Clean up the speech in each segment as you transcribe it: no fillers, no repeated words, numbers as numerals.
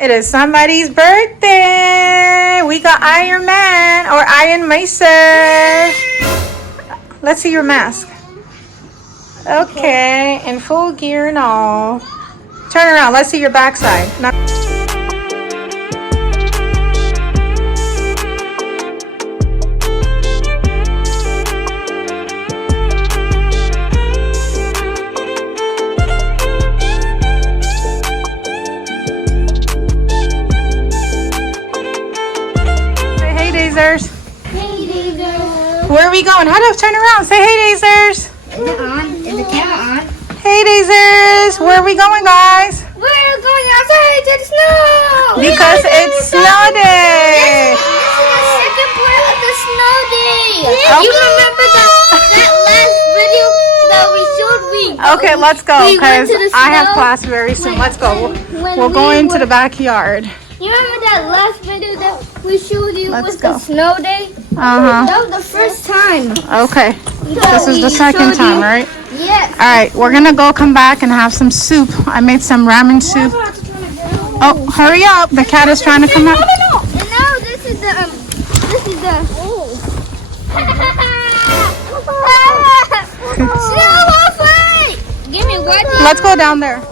It is somebody's birthday. We got Iron Man or Iron Mesa. Let's see your mask. Okay, in full gear and all. Turn around. Let's see your backside. Now Dazers. Hey, Dazers. Where are we going? How do I turn around? Say hey, Dazers. Is it on? Is the camera on? Hey, Dazers. Where are we going, guys? We're going outside to the snow. Because it's snow day. This is the second part of the snow day. Okay. You remember that last video that we showed? Okay, let's go we went because to the I have snow class very soon. Let's go. when We're we going to were- the backyard. You remember that last video that we showed you Let's was go. the snow day? Uh-huh. That was the first time. Okay. that This is the we second showed time, you. right? Yes. All right, we're going to go come back and have some soup. I made some ramen soup. Oh, hurry up. The cat is trying to come out. And now this is the Snow fight! Give me one. Let's go down there.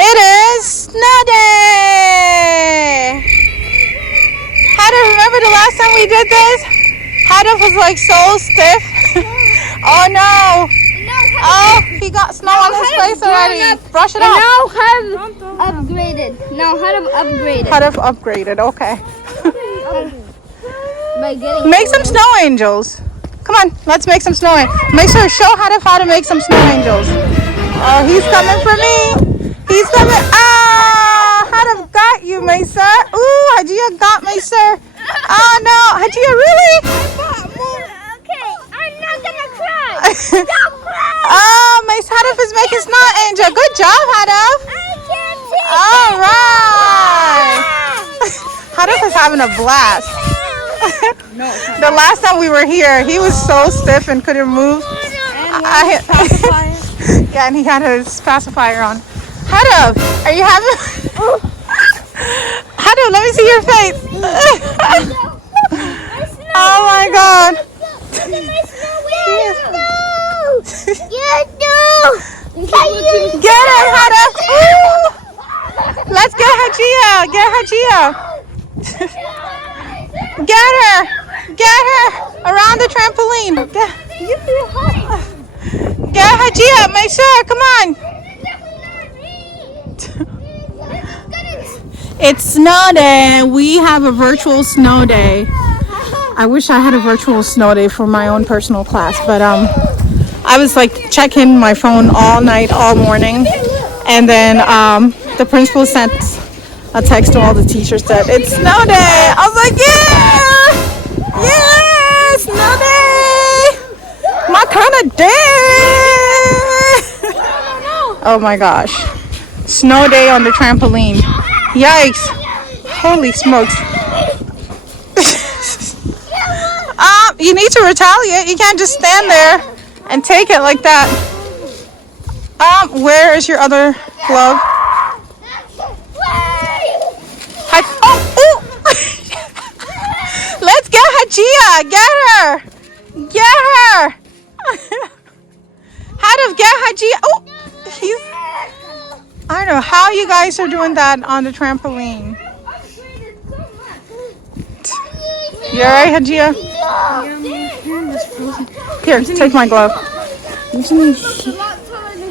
It is snow day. How do you remember the last time we did this? Hadaf was like so stiff. Oh no. Oh, he got snow on his face already. Brush it off. Now have upgraded. Now have upgraded. Hadaf upgraded. Okay. By getting Make some snow angels. Come on, let's make some snow angels. Make sure show Hadaf how to make some snow angels. Oh, he's coming for me. He's coming. Ah, Hadaf got you, Mesa. Ooh, Hajia got me, sir. Oh no, Hajia, really? Okay, I'm not gonna cry. Don't cry. Oh, Mesa, Hadaf is making snow angel. Good job, Hadaf. I can't see. All right. Hadaf is having a blast. The last time we were here, he was so stiff and couldn't move. Yeah, and he had his pacifier on. Hadaf, are you having? Hadaf, let me see your face. Oh my God. Get it, Hadaf. Ooh. Let's get Hajia. Get Hajia. Get her. Get her around the trampoline. Get Hajia, make sure. Come on. It's snow day. We have a virtual snow day. I wish I had a virtual snow day for my own personal class, but I was like checking my phone all night, all morning, and then the principal sent a text to all the teachers that it's snow day. I was like, yeah, yeah, snow day, my kind of day. Oh my gosh, snow day on the trampoline. Yikes, holy smokes. You need to retaliate. You can't just stand there and take it like that. Where is your other glove? Oh. Let's get Hajia. Get her. Get her. How to get Hajia? Oh, I don't know how you guys are doing that on the trampoline. You all right, Hajia? Here, take my glove.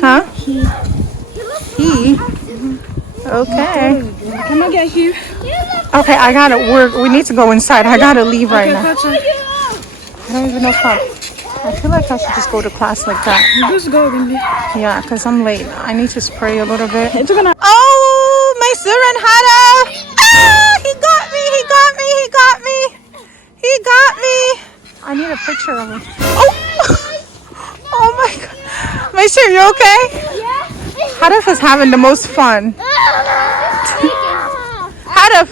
Huh? He? Okay. Can I get you? Okay, I gotta. We need to go inside. I gotta leave right now. I don't even know how. I feel like I should just go to class like that. Just go, Lindy. Yeah, because I'm late. I need to spray a little bit. It's gonna. Oh, my Suran Hada! Ah, he got me! He got me! He got me! He got me! I need a picture of him. Oh! Oh my God! Maester, you okay? Yeah. Hadaf is having the most fun. Hadaf!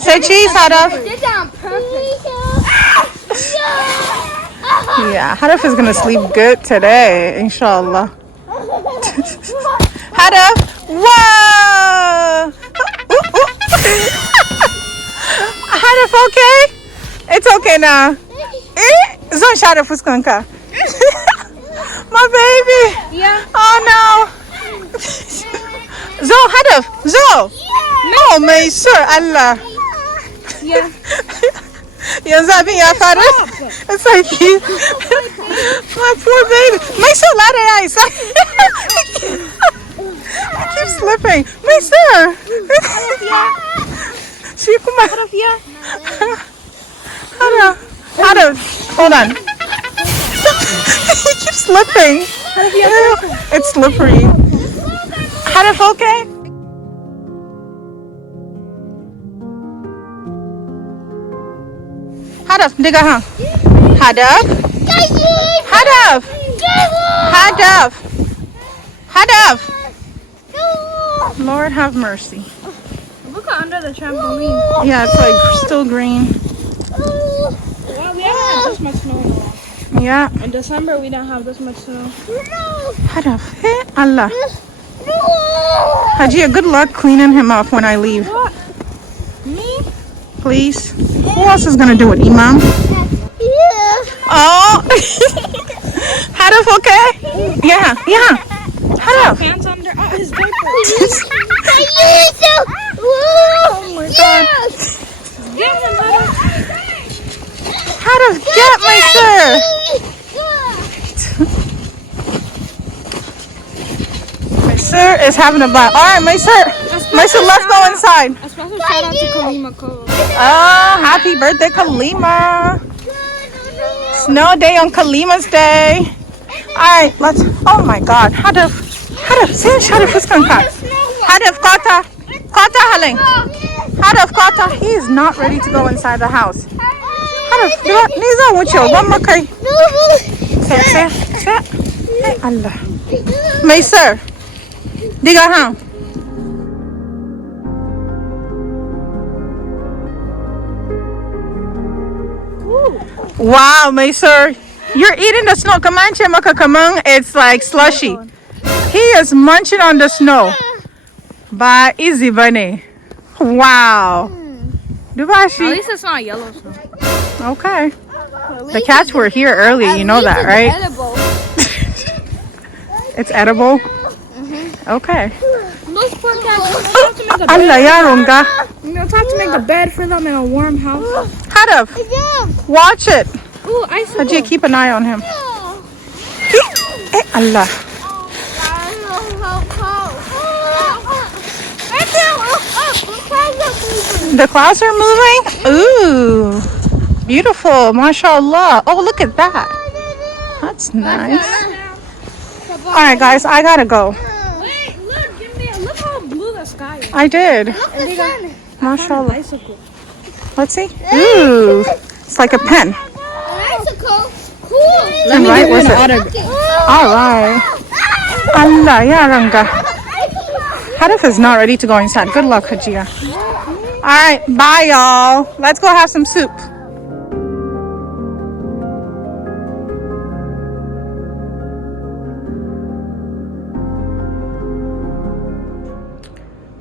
Say cheese, Hadaf! Did that on purpose. Yeah, Hadaf is gonna sleep good today, inshallah. Hadaf! Whoa! Ooh. okay? It's okay now. Zon shada fuskanka. My baby. Yeah. Oh no. Zo, hadaf. Zo. Oh, my sir, Allah. Yeah. Yanzu abin ya faru. It's like my poor baby. My sir, lada ya isa. I keep slipping. My sir. Shi kuma. Hadaf. Hold on. He keeps slipping. It's slippery. Hadaf, okay? Hadaf, diga ha. Hadaf. Hadaf. Hadaf. Hadaf. Lord have mercy. Look under the trampoline. Yeah, it's like still green. Well, we haven't had this much snow in a while. Yeah. In December, we didn't have this much snow. Hadaf. Hey, Allah. Hajia, good luck cleaning him up when I leave. What? Me? Please. Who else is gonna do it, Imam? Oh. Hadaf, okay? Yeah. Hadaf. Hands under his diaper. Oh my God. Get him, Hadaf. Hadaf, get my sir. My sir is having a bite. All right, my sir. My sir, let's go inside. A special shout out to Kalima Cole. Oh, happy birthday, Kalima. Snow day on Kalima's day. All right, let's. Oh my God. Hadaf. Say Hadaf is going to Hadaf, Kata. Kata, Haling. Hadaf, Kata. He is not ready to go inside the house. Hadaf, Niza, what you? One more kay. Say. Hey, Allah. My sir. Diga ha. Wow, my sir. You're eating the snow. Kamanche makakamang. It's like slushy. He is munching on the snow. Ba easy bunny. Wow. At Dubashi. least it's not yellow snow. Okay. The cats were here early. You know that, right? It's edible. Okay. Those poor cats. Allah ya runga. It's have to make a bed for them in a warm house. Hadaf. Watch it. Ooh, icicle. Hajia, keep an eye on him. Allah. The clouds are moving? Ooh. Beautiful. MashaAllah. Oh, look at that. That's nice. All right, guys. I gotta go. Wait, look how blue the sky is. I did. MashaAllah. Icicle. Let's see. Ooh. It's like a pen. Cool. Let me Right, give you where's an it? autograph. All right. Allah ya ranga. Hadaf is not ready to go inside. Good luck, Hajia. All right. Bye, y'all. Let's go have some soup.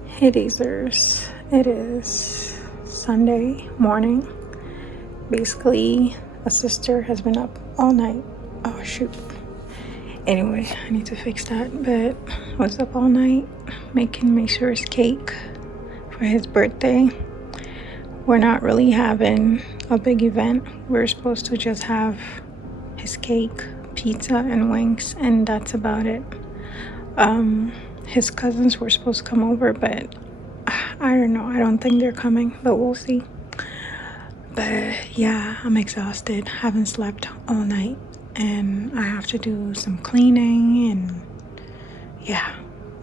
Hey, Dazers. It is Sunday morning. Basically, a sister has been up all night. Oh, shoot. Anyway, I need to fix that. But I was up all night making my sir's cake for his birthday. We're not really having a big event. We're supposed to just have his cake, pizza, and wings, and that's about it. His cousins were supposed to come over, but I don't know. I don't think they're coming, but we'll see. But yeah, I'm exhausted. Haven't slept all night, and I have to do some cleaning, and yeah,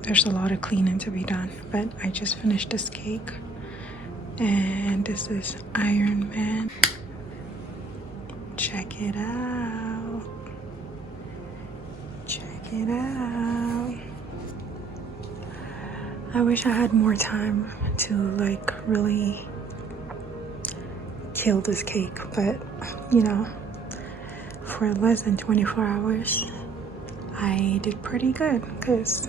there's a lot of cleaning to be done. But I just finished this cake, and this is Iron Man. Check it out. Check it out. I wish I had more time to like really kill this cake, but you know, for less than 24 hours I did pretty good, because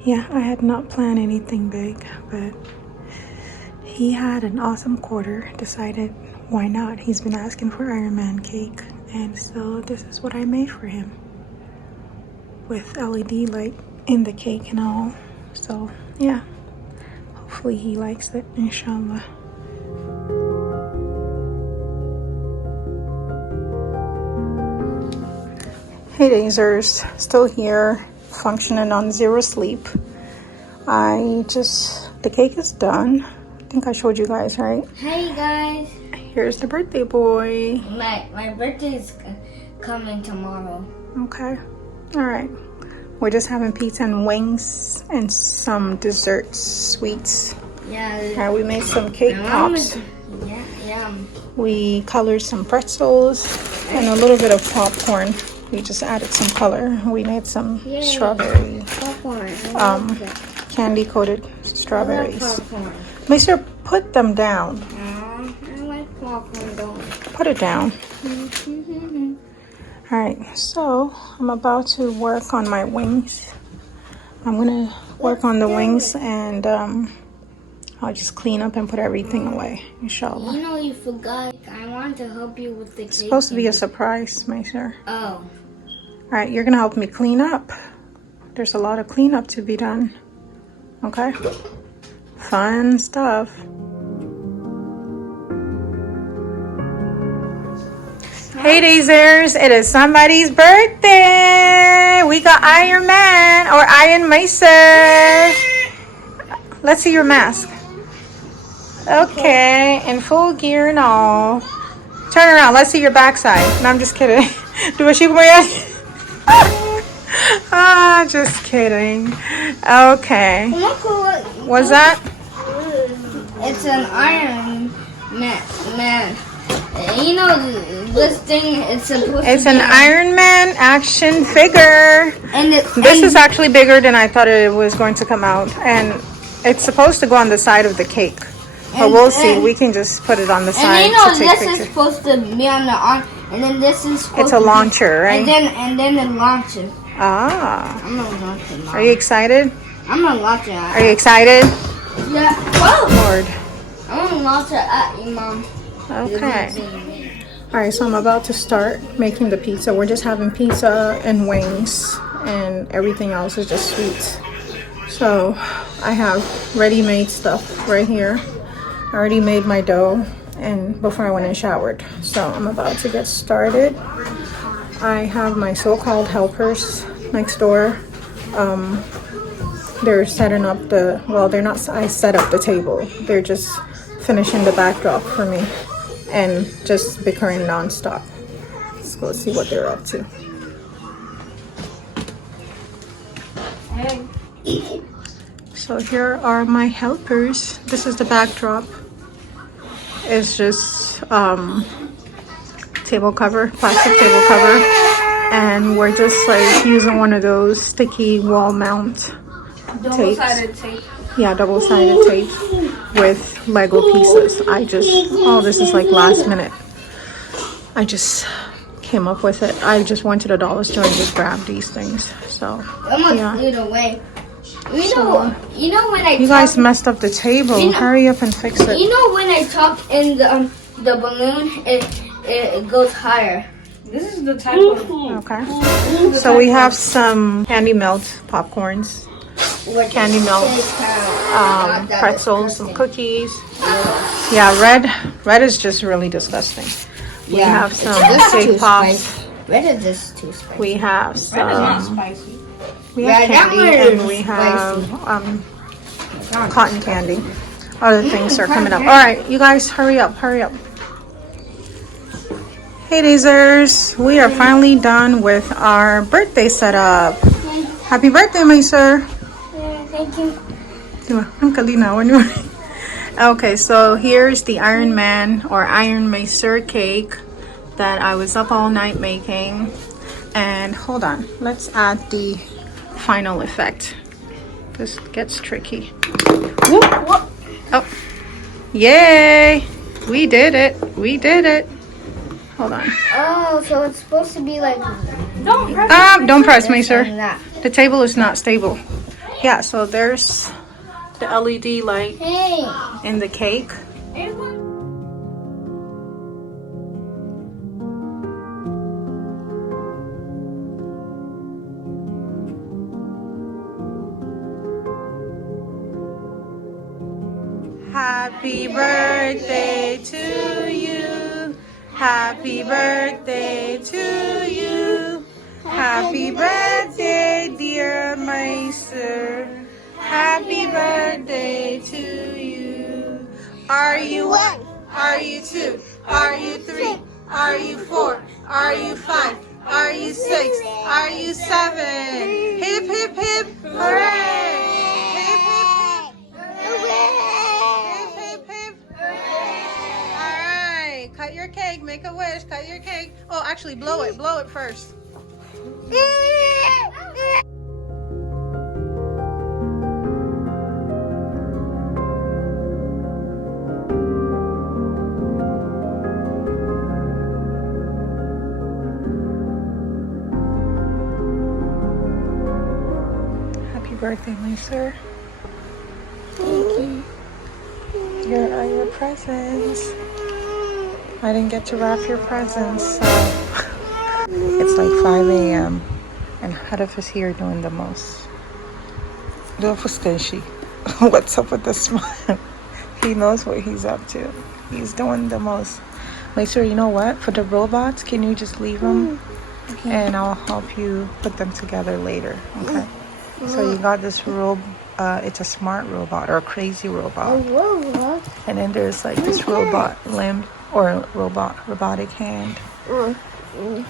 yeah, I had not planned anything big, but he had an awesome quarter, decided why not. He's been asking for Iron Man cake, and so this is what I made for him with LED light in the cake and all. So yeah, hopefully he likes it, inshallah. Hey Dazers, still here, functioning on zero sleep. The cake is done. I think I showed you guys, right? Hey guys. Here's the birthday boy. My birthday is coming tomorrow. Okay. All right. We're just having pizza and wings and some desserts, sweets. Yeah. All right, we made some cake pops. Yeah, yum. We colored some pretzels and a little bit of popcorn. We just added some color. We made some strawberry, Popcorn. candy coated strawberries. Popcorn. Make sure put them down. I like popcorn, don't. Put it down. All right, so I'm about to work on my wings. I'm gonna work on the wings, and I'll just clean up and put everything away, inshallah. You know you forgot. I wanted to help you with the cake. It's supposed to be a surprise, Maser. Oh. All right, you're gonna help me clean up. There's a lot of cleanup to be done. Okay? Fun stuff. Hey Dazers, it is somebody's birthday. We got Iron Man or Iron Mason. Let's see your mask. Okay, in full gear and all. Turn around, let's see your backside. No, I'm just kidding. Do a sheep Ah, just kidding. Okay. What's that? It's an Iron Man. You know this thing. It's an Iron Man action figure. And this is actually bigger than I thought it was going to come out, and it's supposed to go on the side of the cake. But we'll see. We can just put it on the side. And you know to take this pictures. is supposed to be on the arm, and then this is supposed It's a launcher, right? And then it launches. Ah. I'm gonna launch it, Mom. Are you excited? I'm gonna launch it. Are you excited? Yeah. Whoa. Lord. I'm gonna launch it at you, Mom. Okay. All right, so I'm about to start making the pizza. We're just having pizza and wings, and everything else is just sweets. So I have ready-made stuff right here. I already made my dough and before I went and showered. So I'm about to get started. I have my so-called helpers next door. They're setting up they're not, I set up the table. They're just finishing the backdrop for me and just bickering nonstop. Let's go see what they're up to. So here are my helpers. This is the backdrop. It's just table cover, plastic table cover, and we're just like using one of those sticky wall mount Double-sided tape. Yeah, double-sided tape with Lego pieces. This is like last minute. I just came up with it. I just went to the dollar store and just grabbed these things. So yeah. Either way. You know when You guys messed up the table. Hurry up and fix it. You know when I talk in the balloon, it goes higher. This is the type of. Okay. So we have some candy melt popcorns, candy melt pretzels, some cookies. Yeah, red is just really disgusting. We have some cake pops. Red is just too spicy. We have Red is not some. spicy. We have candy and we have cotton candy. Other things are coming up. All right, you guys, hurry up. Hey Dazers, we are finally done with our birthday setup. Happy birthday, my sir. Yeah, thank you. Okay, so here's the Iron Man or Iron Macer cake that I was up all night making. And hold on, let's add the final effect. This gets tricky. Whoop, whoop. Oh, yay! We did it. Hold on. Oh, so it's supposed to be like. Don't press me, sir. The table is not stable. Yeah, so there's The LED light Hey. in the cake. Happy birthday to you. Happy birthday to you. Happy birthday, dear Meister. Happy birthday to you. Are you 1? Are you 2? Are you 3? Are you 4? Are you 5? Are you 6? Are you 7? Hip, hip, hip, hooray! Hip, hip, hip. Hip, hip, hip. All right, cut your cake, make a wish, cut your cake. Oh, actually, blow it first. Happy birthday, my sir. Here are your presents. I didn't get to wrap your presents, so it's like 5 a.m. and Hadaf is here doing the most. What's up with the smile? He knows what he's up to. He's doing the most. Make sure, you know what? For the robots, can you just leave them? Okay. And I'll help you put them together later, okay? So you got this it's a smart robot or a crazy robot. And then there's like this robot limb or robotic hand.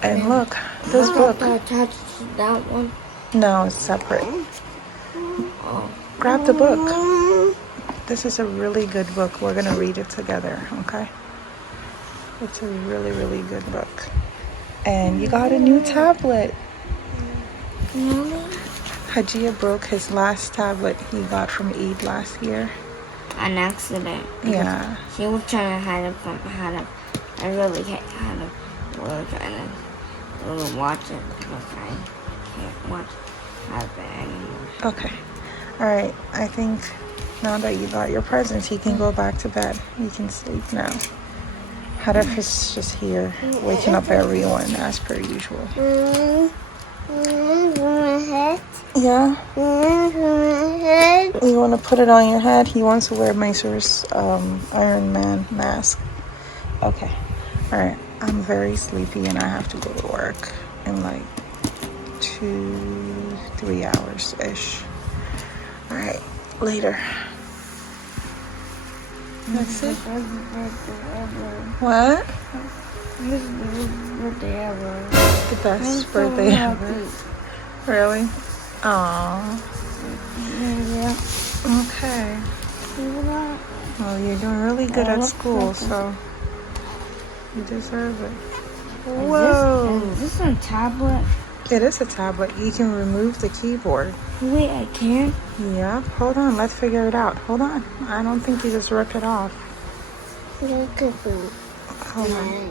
And look, this book. Attached to that one. No, it's separate. Grab the book. This is a really good book. We're gonna read it together, okay? It's a really, really good book. And you got a new tablet. Hajia broke his last tablet he got from Eid last year. An accident. Yeah. She was trying to hide it from Hadaf. I really can't hide it. We were trying to watch it because I can't watch Hadaf anymore. Okay. Alright, I think now that you got your presents, you can go back to bed. You can sleep now. Hadaf is just here, waking up everyone as per usual. Yeah? You want to put it on your head? He wants to wear Macer's Iron Man mask. Okay. Alright. I'm very sleepy and I have to go to work in like 2-3 hours-ish. Alright. Later. That's it? What? This is the birthday ever. The best birthday ever. Really? Aww. Yeah. Okay. Well, you're doing really good at school, so you deserve it. Whoa! Is this a tablet? It is a tablet. You can remove the keyboard. Wait, I can't? Yeah. Hold on. Let's figure it out. Hold on. I don't think you just ripped it off. Hold on.